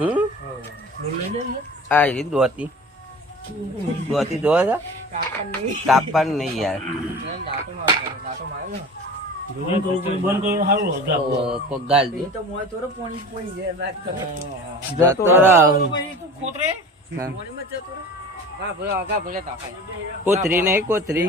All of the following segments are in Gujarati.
હમ. આ રીત દોતી. દોતી દો છે? કાપવાનું નહીં યાર. કોથરી નહીં કોથરી.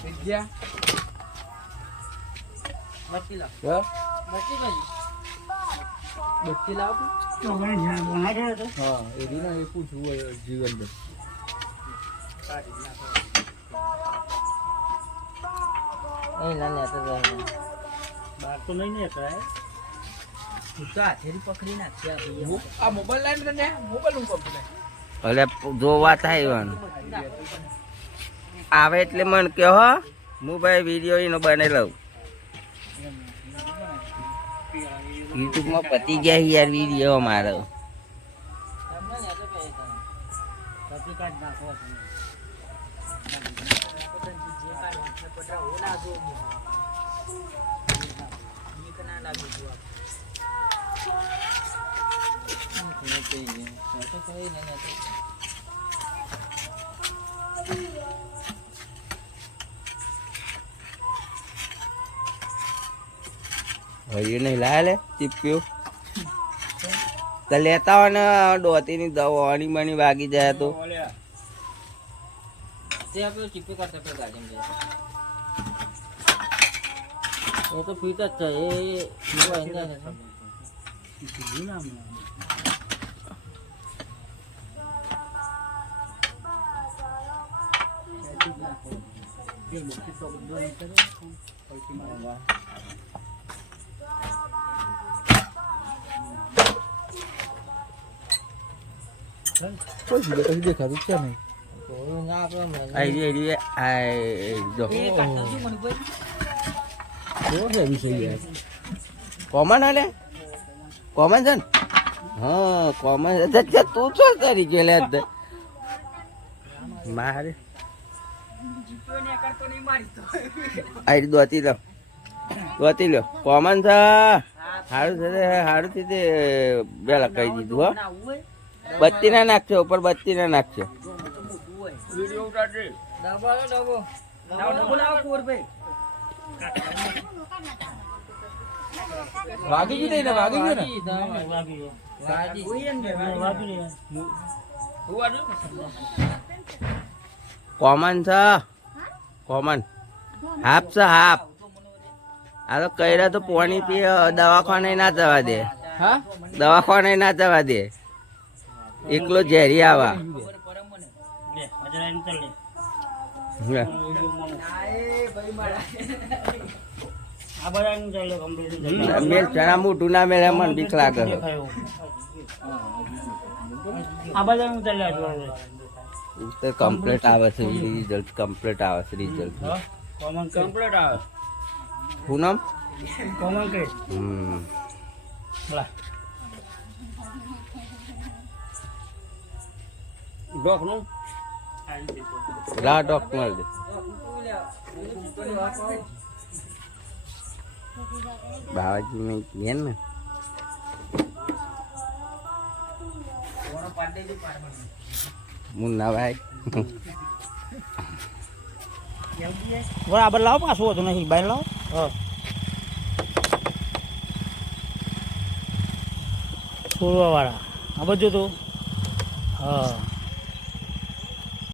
મને બી મને વિદ્યા. બત્તી લાવ. બત્તી ભાઈ બત્તી લાવ તો ઘણી જ્યાં ભણા છે હા એ રીના એ પૂછવું હોય જીવન દે. એ ના ના તો બહાર તો લઈને ને અત્યારે. તું તો પકડી નાખ્યા ભૈયા આ મોબાઈલ લાઈન કરીને મોબાઈલ અરે જોવા થાય એવાનું આવે એટલે મને કહો હો. ભાઈ વીડિયો એનો બનાવી લઉં. યુટ્યુબમાં પતી ગયા યાર વીડિયો મારો Thank કાઢ તમે. નહીં લાયા લે ચીપ્યું તો લેતા હોય ને ડોતીની દવા અણી બની વાગી જાય તો એ તો ફીટ જ છે એ ને હમણાં. કોઈ સીધે કશું દેખાતું છે નહીં કોઈ ના આપણે મને આઈ રે રે આઈ જો. એ કાઢતા શું મને ભાઈ કેવો છે વિષય યાર? કોમન અલે કોમન છે ને? હા કોમન છે. તું છો તારી ગયેલે મારે? જીપ્યો ને કરતો નહીં મારી આઈ દોતી લો દોતી લ્યો. કોમન છે? સારું છે સારું થી તે કહી દીધું, હો. બત્તી ના નાખજો, ઉપર બત્તી ના નાખજો. કોમન છે? કોમન. હાફ છે, હાફ. આ તો કઈરા તો પાણી પી દવાખાને ના જવા દે. હા? દવાખાને ના જવા દે. એકલો ઝેરી આવા. મેલ ચણા મોટું ના મેલે મને બીક લાગે કમ્પ્લીટ આવે છે રિઝલ્ટ કમ્પ્લેટ આવે છે રિઝલ્ટ કમ્પ્લેટ કે? શું નામ? common કે? હમ દે. બાવાજી મેં કીધે ને. મુન્ના ભાઈ. બરાબર લાવો પાછું હતું નહીં બાય લાવો. હા. છોડવા વાળા આ બધું તો હા.